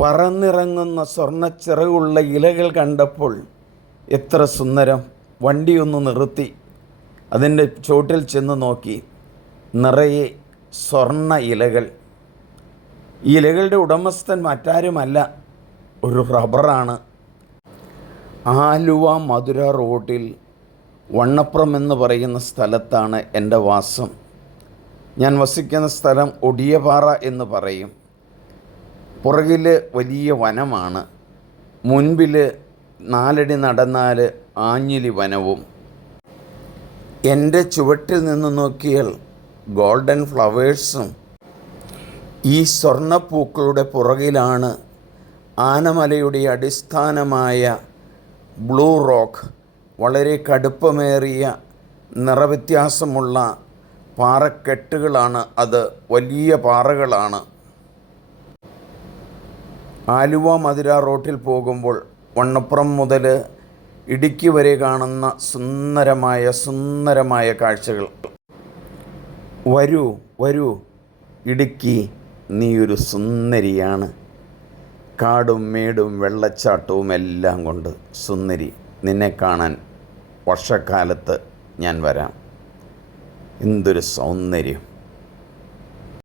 പറന്നിറങ്ങുന്ന സ്വർണച്ചിറകുള്ള ഇലകൾ കണ്ടപ്പോൾ എത്ര സുന്ദരം. വണ്ടിയൊന്ന് നിർത്തി. അതിന്റെ ചോട്ടിൽ ചെന്ന് നോക്കി. നിറയെ സ്വർണ ഇലകൾ. ഈ ഇലകളുടെ ഉടമസ്ഥൻ മറ്റാരുമല്ല. ഒരു റബ്ബറാണ്. ആലുവ മധുര റോഡിൽ വണ്ണപ്പുറം എന്ന് പറയുന്ന സ്ഥലത്താണ് എന്റെ വാസം. ഞാൻ വസിക്കുന്ന സ്ഥലം ഒടിയപാറ എന്ന് പറയും. പുറകിൽ വലിയ വനമാണ്. മുൻപിൽ നാലടി നടന്നാൽ ആഞ്ഞിലി വനവും. എന്റെ ചുവട്ടിൽ നിന്ന് നോക്കിയാൽ ഗോൾഡൻ ഫ്ലവേഴ്സും. ഈ സ്വർണപ്പൂക്കളുടെ പുറകിലാണ് ആനമലയുടെ അടിസ്ഥാനമായ ബ്ലൂ റോക്ക് വളരെ കടുപ്പമേറിയ നിറവ്യത്യാസമുള്ള പാറക്കെട്ടുകളാണ് അത്. വലിയ പാറകളാണ്. ആലുവ മധുര റോട്ടിൽ പോകുമ്പോൾ വണ്ണപ്പുറം മുതൽ ഇടുക്കി വരെ കാണുന്ന സുന്ദരമായ സുന്ദരമായ കാഴ്ചകൾ. വരൂ വരൂ. ഇടുക്കി നീ ഒരു സുന്ദരിയാണ്. കാടും മേടും വെള്ളച്ചാട്ടവും എല്ലാം കൊണ്ട് സുന്ദരി. നിന്നെ കാണാൻ വർഷക്കാലത്ത് ഞാൻ വരാം. എന്തൊരു സൗന്ദര്യം.